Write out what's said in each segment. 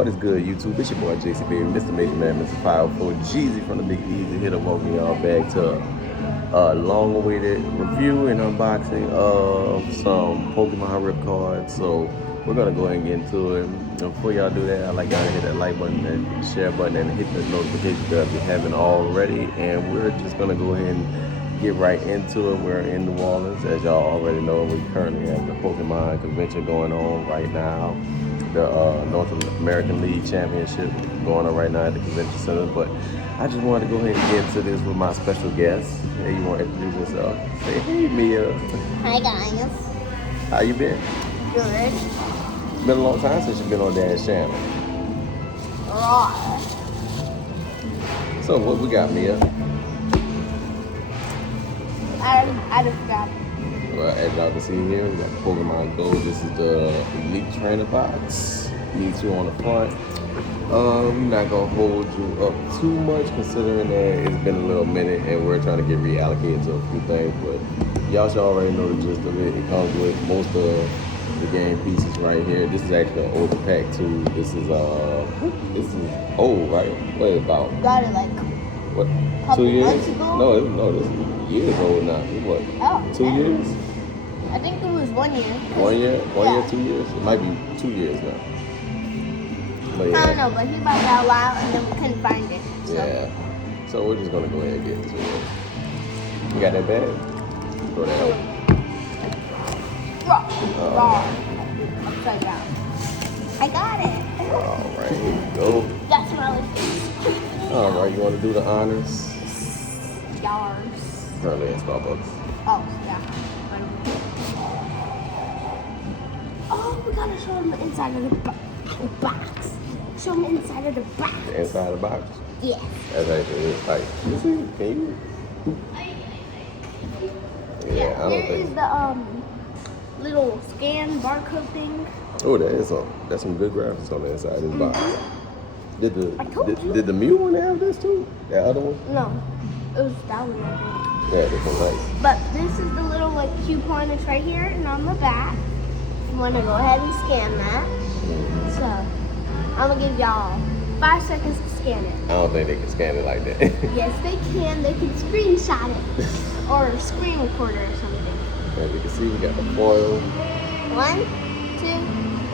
What is good, YouTube? It's your boy JC Baby, Mr. Major Man, Mr. Powerful, Jeezy from the Big Easy here to welcome y'all back to a long-awaited review and unboxing of some Pokemon Rip cards. So we're gonna go ahead and get into it. And before y'all do that, I'd like y'all to hit that like button and share button and hit the notification bell if you haven't already. And we're just gonna go ahead and get right into it. We're in New Orleans, as y'all already know. We currently have the Pokemon convention going on right now. The North American League Championship going on right now at the convention center. But I just wanted to go ahead and get into this with my special guest. Hey, you want to introduce yourself? Say, hey, Mia. Hi, guys. How you been? Good. It's been a long time since you've been on Dad's channel. Raw. So what we got, Mia? I just forgot. Well, as y'all can see here, we got Pokemon Go. This is the Elite Trainer box. Mewtwo on the front. We're not gonna hold you up too much, considering that it's been a little minute and we're trying to get reallocated to a few things. But y'all should already know the gist of it. It comes with most of the game pieces right here. This is actually an older pack too. This is old, right? What about? Got it like What? couple 2 years? months ago? No, this is years old now. What? Oh, 2 years? I think it was 1 year. 1 year? One Yeah. year, 2 years? It might be 2 years now. But I yeah. don't know, but he bought that a while and then we couldn't find it. So. Yeah. So we're just gonna go ahead and get into it. You got that bag? Throw that out. Raw. Upside down. I got it. Alright, here we go. That's really good. Alright, you wanna do the honors? Yards. Currently in Starbucks. Oh, yeah. Oh, we gotta show him the inside of the box. Show him inside of the box. The inside of the box? Yeah. That's actually really tight. You see? Can you? Yeah, I don't There think. is the little scan barcode thing. Oh, that's some good graphics on the inside of this box. I told you. Did the Mew one have this too? That other one? No, it was that one. I think. Yeah, this one nice. But this is the little like coupon that's right here and on the back. You want to go ahead and scan that. So I'm gonna give y'all 5 seconds to scan it. I don't think they can scan it like that. Yes, they can. They can screenshot it or a screen recorder or something. As you can see, we got the foil. 1, 2,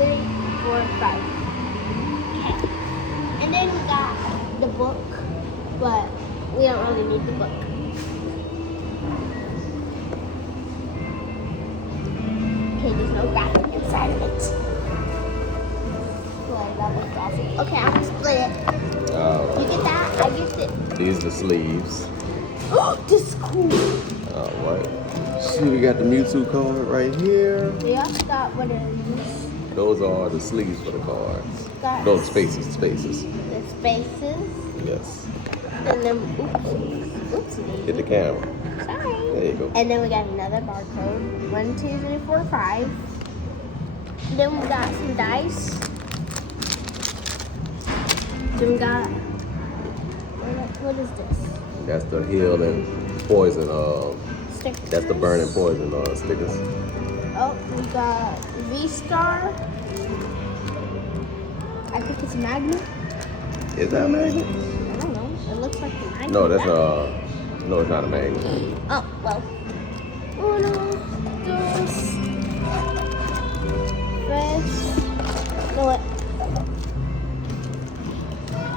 3, 4, 5. Okay. And then we got the book, but we don't really need the book. Okay, there's no graphic inside of it. Well, that looks awesome. Okay, I'm gonna split it. You get that? I get it. These are the sleeves. Oh, this is cool. Alright. See, we got the Mewtwo card right here. Yeah, got what it is. Those are the sleeves for the cards. Got Those spaces. the spaces. Yes. And then, oopsie. Hit the camera. Sorry. There you go. And then we got another barcode. 1, 2, 3, 4, 5. Then we got some dice. Then we got, what is this? That's the heal and poison. Stickers. That's the burning poison stickers. Oh, we got V-Star. I think it's a magnet. Is that a magnet? I don't know. It looks like a magnet. No, that's no, it's not a magnet. Oh, well. Uno, dos, tres. No, what?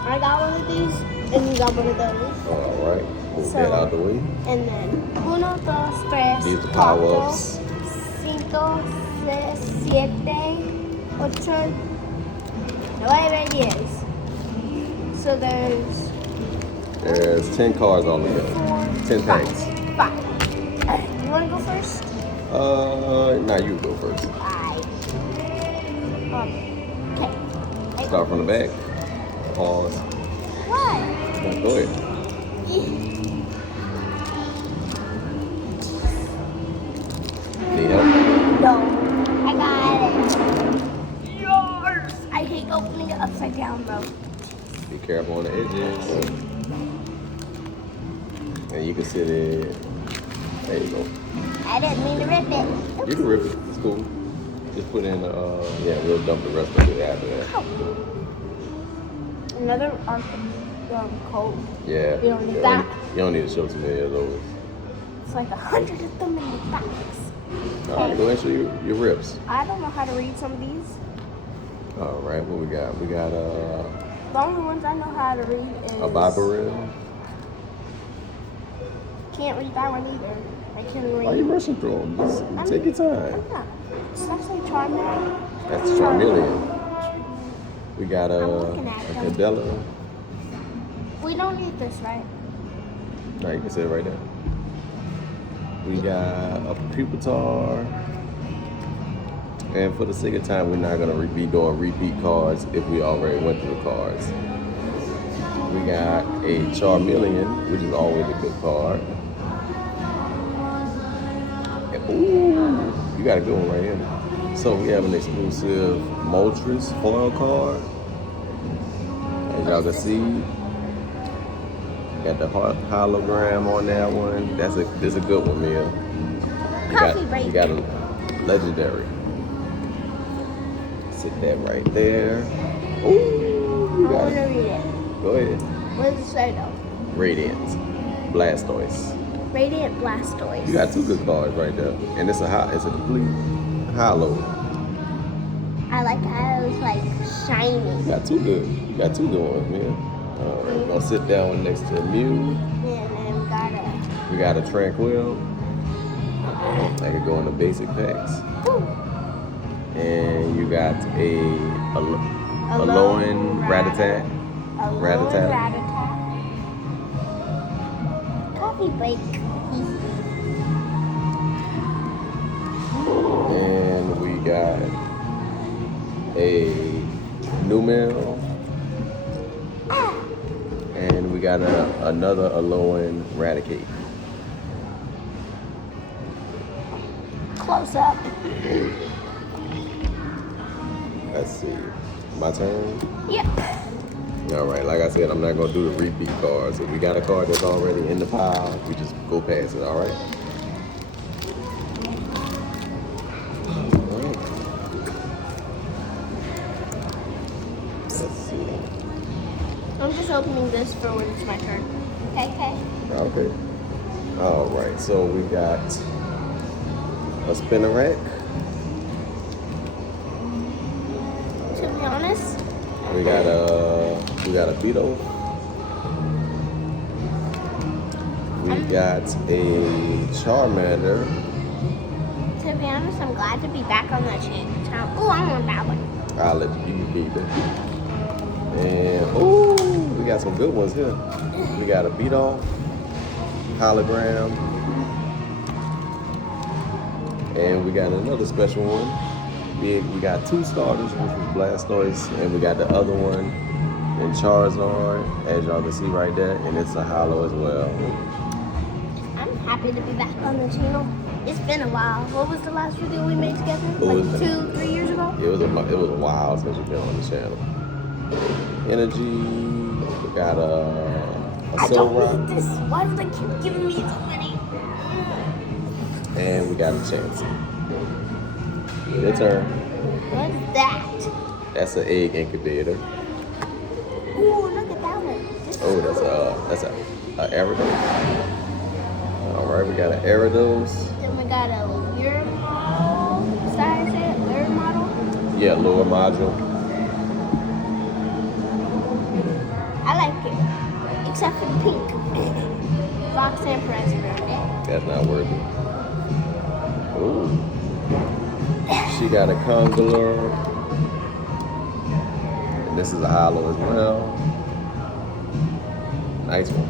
I got one of these, and you got one of those. All right, move that out the way. And then, uno, dos, tres, These are the power-ups. cinco, seis, siete, ocho, 10. So There's 10 cards all together. 10 packs. 5. Alright, you want to go first? Nah, you go first. Okay. Start from the back. Pause. What? Go ahead. Need help? No, I got it. Yours! I hate opening it upside down, bro. Be careful on the edges. And you can sit it. There you go. I didn't mean to rip it. You can rip it. It's cool. Just put in, yeah, we'll dump the rest of it after that. Oh. Another coat. Yeah. You don't need that. You don't need to show too many of those. It's like 100 of them in the box. All right, go ahead and show your rips. I don't know how to read some of these. All right, what we got? We got The only ones I know how to read is a Barbarella. Can't read that one either. I can read. Why are you rushing through them? Just take your time. I'm not. It's actually Charmander. That's Charmeleon. We got I'm looking at a them. Cadella. We don't need this, right? No, you can say it right there. We got a Pupitar. And for the sake of time, we're not going to be doing repeat cards if we already went through the cards. We got a Charmeleon, which is always a good card. And, ooh, you got a good one right here. So we have an exclusive Moltres foil card. As y'all can see, got the hologram on that one. That's a good one, Mia. You got a legendary. Sit that right there. Ooh, I want to read it. Go ahead. What does it say though? Radiant Blastoise. Radiant Blastoise. You got two good cards right there, and it's a complete hollow. I like how it's like shiny. You got two good ones, man. We're gonna sit down next to Mew. And then We got a Tranquil. I could go in the basic packs. Ooh. And you got a Alolan Rattata. Rattata. Coffee break. And we got a Numel. And we got another Alolan Raticate. Close up. Let's see. My turn? Yep. All right, like I said, I'm not gonna do the repeat cards. If we got a card that's already in the pile, we just go past it, all right? Let's see. I'm just opening this for when it's my turn. Okay. Okay. All right, so we got a Spinarak. To be honest, We got a Beetle. We got a Charmander. to be honest, I'm glad to be back on the channel. Oh, I want that one. I'll let you keep it. And ooh, we got some good ones here. We got a Beetle, hologram, and we got another special one. We got two starters, which was Blastoise, and we got the other one in Charizard, as y'all can see right there, and it's a holo as well. I'm happy to be back on the channel. It's been a while. What was the last video we made together? Like 2-3 years ago? It was a while since we've been on the channel. Energy, we got a I don't Solrock, need this. Why do they keep giving me so many? and we got a Chansey. Your turn. What is that? That's an egg incubator. Ooh, look at that one. Oh, that's a Gyarados. All right, we got an Gyarados. Then we got a Lure model. Is that how you say it? Lure model? Yeah, lower module. I like it. Except for the pink. Roxanne Perez around it. That's not working. Ooh. She got a Congalor. And this is a holo as well. Nice one.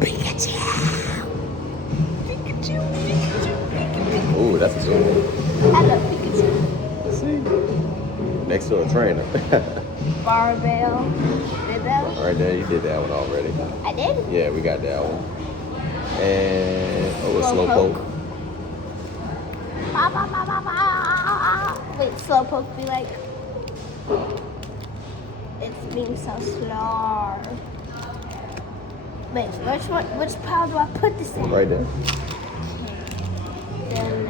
Pikachu! Pikachu! Ooh, that's a good one. I love Pikachu. Let's see. Next to a trainer. Barbell. Did that one? Right there, you did that one already. I did? Yeah, we got that one. And a Slowpoke. Slowpoke. Ba, ba, ba, ba, ba. Wait, Slowpoke be like, it's being so slow. Wait, which pile do I put this in? Right there. And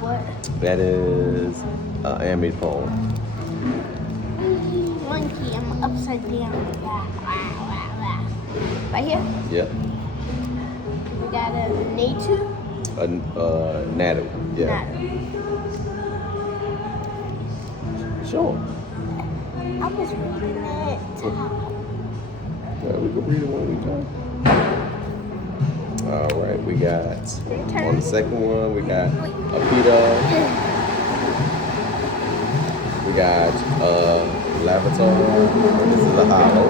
what? That is animated poem. Monkey, I'm upside down. Right here? Yep. We got a Natu. Nadu. Yeah. Sure. I was reading it. Yeah, we can read it when we come. All right, we got on the second one. We got a Peter. We got Lavatar. This is a hollow.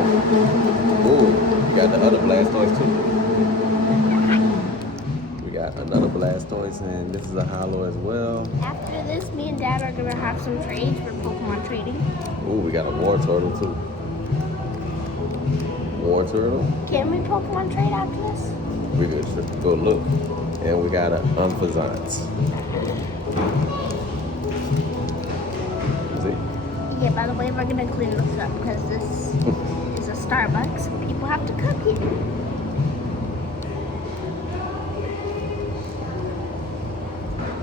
Ooh, we got the other Blastoise too. We got another Blastoise, and this is a hollow as well. After this, me and Dad are gonna have some trades for Pokemon trading. Ooh, we got a War Turtle too. War Turtle. Can we Pokemon trade after this? We could go look. And we got an Unfazant. See? Yeah, by the way, we're gonna clean this up because this is a Starbucks. People have to cook here.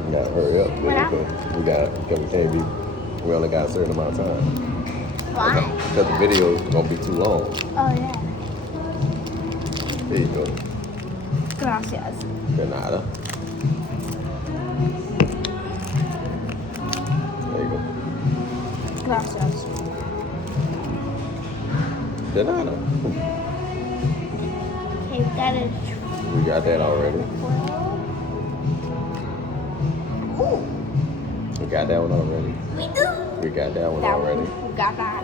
You gotta hurry up. We only got a certain amount of time. Why? Because the video is gonna be too long. Oh, yeah. There you go. Gracias. De nada. There you go. Gracias. De nada. Okay, that is. We got that already. Ooh, We got that one already. we do. We got that one That already. one. We got that.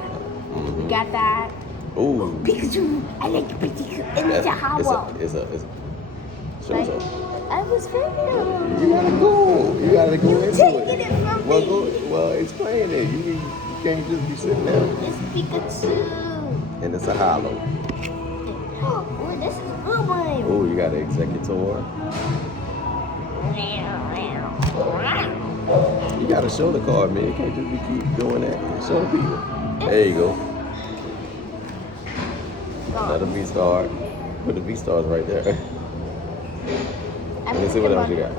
We Mhm. got that. Ooh. Pikachu. I like Pikachu. And it's a hollow. It's a show Right? so. I was filming. You gotta go. You gotta go into taking it. it from Well, me. well, explain it. You can't just be sitting there. It's Pikachu. And it's a hollow. Oh, this is a blue one. Oh, you got an Executor. You gotta show the card, man. You can't just keep doing that. Show the people. There you go. Another V-Star. Put the V-Stars right there. Let me see what else you got.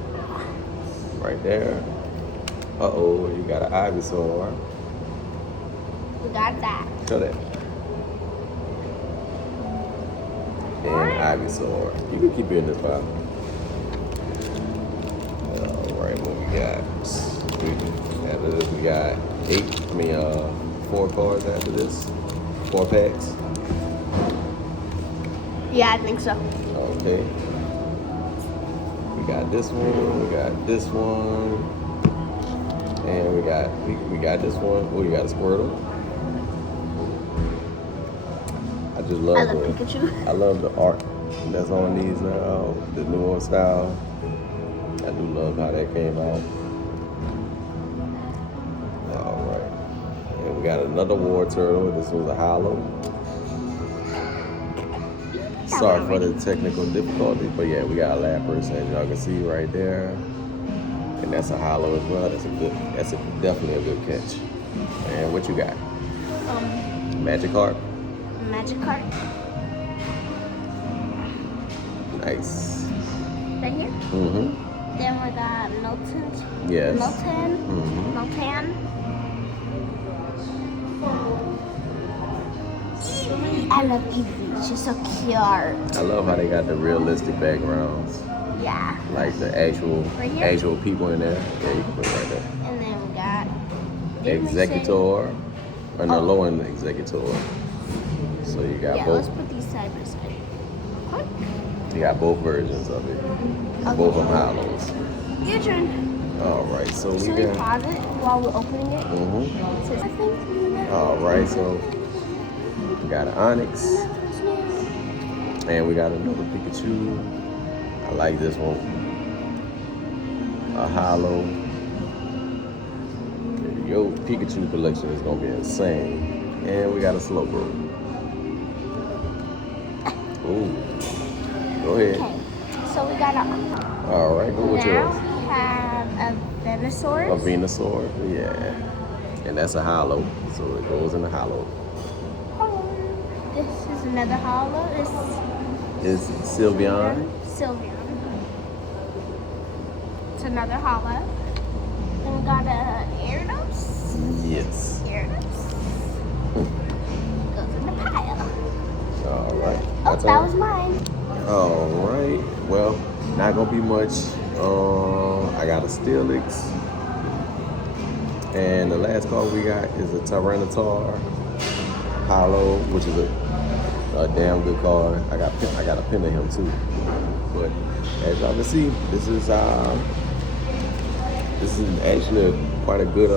Right there. Uh-oh, you got an Ivysaur. We got that. Show that. And Ivysaur. You can keep it in this file. Alright, what we got? After this, we got 4 cards after this. 4 packs. Yeah, I think so. Okay. We got this one, we got this one, and we got this one. Oh, you got a Squirtle. I just love I love Pikachu. I love the art that's on these now, the newer style. I do love how that came out. All right. And we got another War Turtle. This was a hollow. Sorry for the technical difficulties, but yeah, we got a Lapras, as y'all can see right there, and that's a hollow as well. That's definitely a good catch. And what you got? Magikarp. Magikarp. Nice. Right here. Mm-hmm. Then we got Milton. Yes. Milton. Mm-hmm. Miltan. I love Eevee. She's so cute. I love how they got the realistic backgrounds, Yeah. like the actual Right here? actual people in there. Yeah, you can put it right there. And then we got didn't we say- Executor, or no, Oh. lower end Executor. So you got Yeah, let's both. put these side by side. What? You got both versions of it. Okay. Both of them hollows. Your turn. All right, so we Should we got. pause it while we're opening it? Mm-hmm. Says, I think. All right, so we got an Onyx, and we got another Pikachu. I like this one. A hollow. Your Pikachu collection is gonna be insane. And we got a Slowbro. Ooh. Go ahead. Okay, so we got a. All right, go with Now yours. we have a Venusaur. A Venusaur, yeah. And that's a hollow, so it goes in the hollow. This is another hollow. Is Sylveon. Sylveon. It's another hollow. And we got a Gyarados. Yes. Gyarados. Goes in the pile. All right. Oh, that was mine. All right. Well, not gonna be much. I got a Steelix, and the last card we got is a Tyranitar Hollow, which is a damn good card. I got a pin of him too. But as y'all can see, this is actually quite a good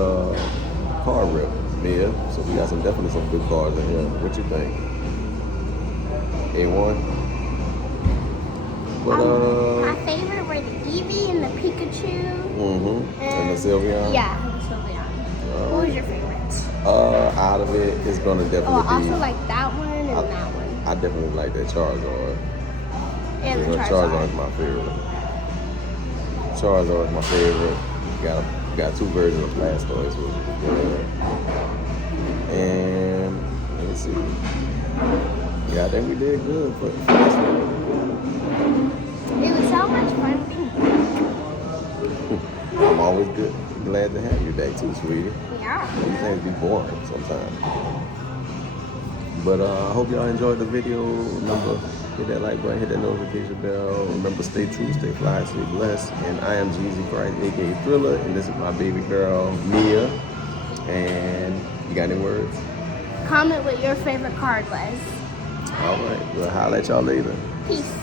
card rip, Mia. So we got definitely some good cards in here. What you think? A1. But my favorite were the Eevee and the Pikachu. And the Sylveon. Yeah, the Sylveon. What was your favorite? Out of it, it's gonna definitely I be. also like that one and that one. I definitely like that Charizard. And the Charizard is my favorite. Charizard is my favorite. Got two versions of Blastoise, which is good. And let's see. Yeah, I think we did good for this one. It was so much fun being back. I'm always glad to have you back too, sweetie. Yeah. These things be boring sometimes. But I hope y'all enjoyed the video. Remember, hit that like button, hit that notification bell. Remember, stay true, stay fly, stay blessed. And I am Jeezy Christ, aka Thriller, and this is my baby girl, Mia. And you got any words? Comment what your favorite card was. All right, we'll holler at y'all later. Peace.